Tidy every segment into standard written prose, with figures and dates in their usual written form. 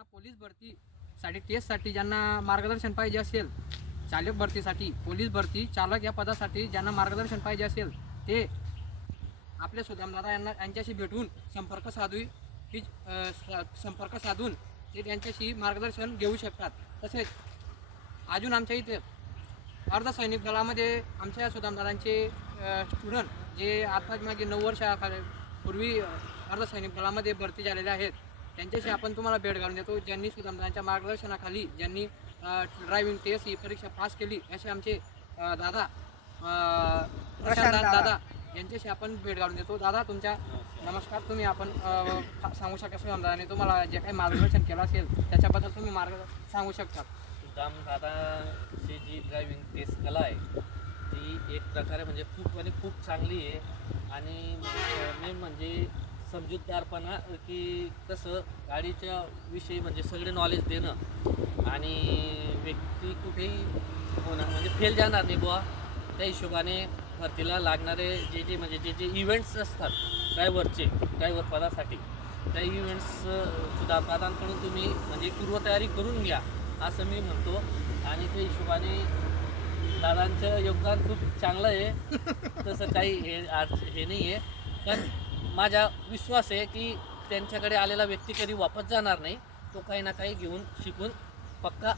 ज्यांना पोलीस भरतीसाठी टेस्टसाठी ज्यांना मार्गदर्शन पाहिजे असेल, चालक भरतीसाठी, पोलीस भरती चालक या पदासाठी ज्यांना मार्गदर्शन पाहिजे असेल ते आपल्या सुदामदादा यांच्याशी भेटून संपर्क साधून ते त्यांच्याशी मार्गदर्शन घेऊ शकतात. तसेच अजून आमच्या इथे अर्धसैनिक दलामध्ये आमच्या सुदामदादांचे स्टुडंट जे आताच मागे 9 वर्षापूर्वी अर्धसैनिक दलामध्ये भरती झालेले आहेत त्यांच्याशी आपण तुम्हाला भेट घालून देतो. ज्यांनी सुदामदादांच्या मार्गदर्शनाखाली ज्यांनी ड्रायव्हिंग टेस्ट ही परीक्षा पास केली असे आमचे दादा प्रशांत दादा यांच्याशी आपण भेट घालून देतो. दादा तुमच्या नमस्कार. तुम्ही आपण सांगू शकता सुदामदादाने तुम्हाला जे काही मार्गदर्शन केलं असेल त्याच्याबद्दल तुम्ही सांगू शकता. सुदामदादाची जी ड्रायव्हिंग टेस्ट कला आहे ती एक प्रकारे म्हणजे खूप चांगली आहे. आणि मेन म्हणजे समजूतदारपणा की कसं गाडीच्या विषयी म्हणजे सगळे नॉलेज देणं आणि व्यक्ती कुठेही होणार म्हणजे फेल जाणार नाही बुवा. त्या हिशोबाने भरतीला लागणारे जे इव्हेंट्स असतात ड्रायव्हर पदासाठी त्या इव्हेंट्स सुदामदादांकडून तुम्ही म्हणजे पूर्वतयारी करून घ्या असं मी म्हणतो. आणि त्या हिशोबाने दादांचं योगदान खूप चांगलं आहे. तसं काही हे नाही आहे, पण माझा विश्वास आहे की त्यांच्याकडे आलेला व्यक्ती कधी वापस जाणार नाही. तो काही ना काही घेऊन शिकून पक्का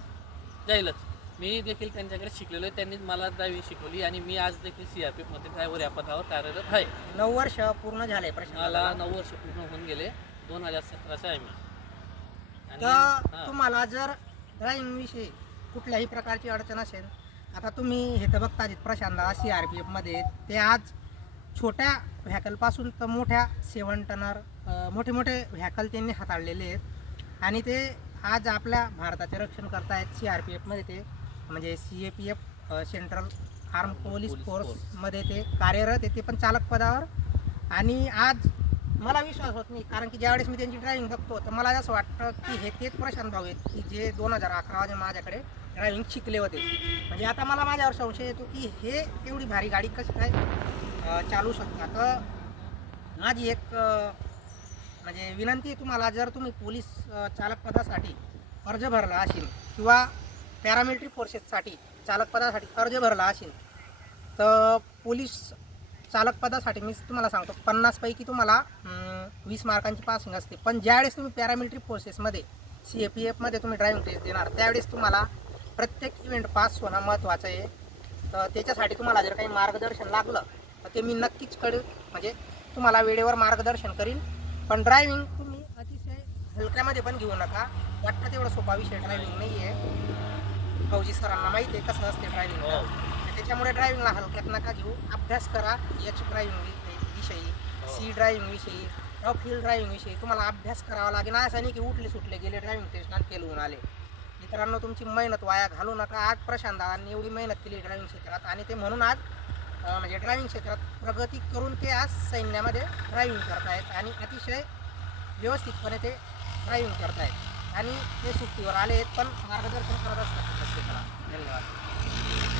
जाईलच. मी देखील त्यांच्याकडे शिकलेलो आहे. त्यांनीच मला ड्रायव्हिंग शिकवली आणि मी आज देखील CRPFमध्ये ड्रायव्हर या पदावर कार्यरत आहे. 9 वर्ष पूर्ण झाले मला 9 वर्ष पूर्ण होऊन गेले. 2017चा आहे मी. तर तुम्हाला जर ड्रायव्हिंग विषयी कुठल्याही प्रकारची अडचण असेल, आता तुम्ही हे तर बघताच प्रशांत दादा CRPFमध्ये ते आज छोट्या व्हॅकलपासून तर मोठ्या 7 टनर मोठे व्हॅकल त्यांनी हाताळलेले आहेत आणि ते आज आपल्या भारताचे रक्षण करतायत. CRPFमध्ये ते म्हणजे CAPF सेंट्रल आर्म पोलीस फोर्समध्ये ते कार्यरत आहे, ते पण चालक पदावर. आणि आज मला विश्वास होत नाही, कारण की ज्यावेळेस मी त्यांची ड्रायव्हिंग बघतो तर मला असं वाटतं की हे तेच प्रशांत भाऊ आहेत की जे 2011 मध्ये माझ्याकडे ड्रायव्हिंग शिकले होते. म्हणजे आता मला माझ्यावर संशय येतो की हे एवढी भारी गाडी कशी काय चालू शकतात. तर माझी एक म्हणजे विनंती आहे तुम्हाला, जर तुम्ही पोलीस चालक पदासाठी अर्ज भरला असेल किंवा पॅरामिलिटरी फोर्सेससाठी चालक पदासाठी अर्ज भरला असेल तर पोलीस चालक पदासाठी मी तुम्हाला सांगतो 50 पैकी तुम्हाला 20 मार्कांची पासिंग असते. पण ज्यावेळेस तुम्ही पॅरामिलिटरी फोर्सेसमध्ये CAPFमध्ये तुम्ही ड्रायव्हिंग टेस्ट देणार त्यावेळेस तुम्हाला प्रत्येक इव्हेंट पास होणं महत्त्वाचं आहे. तर त्याच्यासाठी तुम्हाला जर काही मार्गदर्शन लागलं तर ते मी नक्कीच म्हणजे तुम्हाला वेळेवर मार्गदर्शन करीन. पण ड्रायव्हिंग तुम्ही अतिशय हलक्यामध्ये पण घेऊ नका. वाटतं तेवढा सोपा विषय ड्रायव्हिंग नाही आहे. फौजी सरांना माहिती आहे कसं असते ड्रायव्हिंग. त्याच्यामुळे ड्रायव्हिंगला हलक्यात नका घेऊ. अभ्यास करा H ड्रायव्हिंग विषयी, C ड्रायव्हिंग विषयी, फील्ड ड्रायव्हिंग विषयी तुम्हाला अभ्यास करावा लागेल. असं नाही की उठले सुटले गेले ड्रायव्हिंग टेस्ट आणि फेल होऊन आले. मित्रांनो, तुमची मेहनत वाया घालू नका. आज प्रशांत दादांनी एवढी मेहनत केली ड्रायव्हिंग क्षेत्रात आणि ते म्हणून आज म्हणजे ड्रायव्हिंग क्षेत्रात प्रगती करून ते आज सैन्यामध्ये ड्रायव्हिंग करतायत आणि अतिशय व्यवस्थितपणे ते ड्रायव्हिंग करतायत आणि ते सुट्टीवर आले आहेत पण मार्गदर्शन करत असतात प्रत्येकाला. धन्यवाद.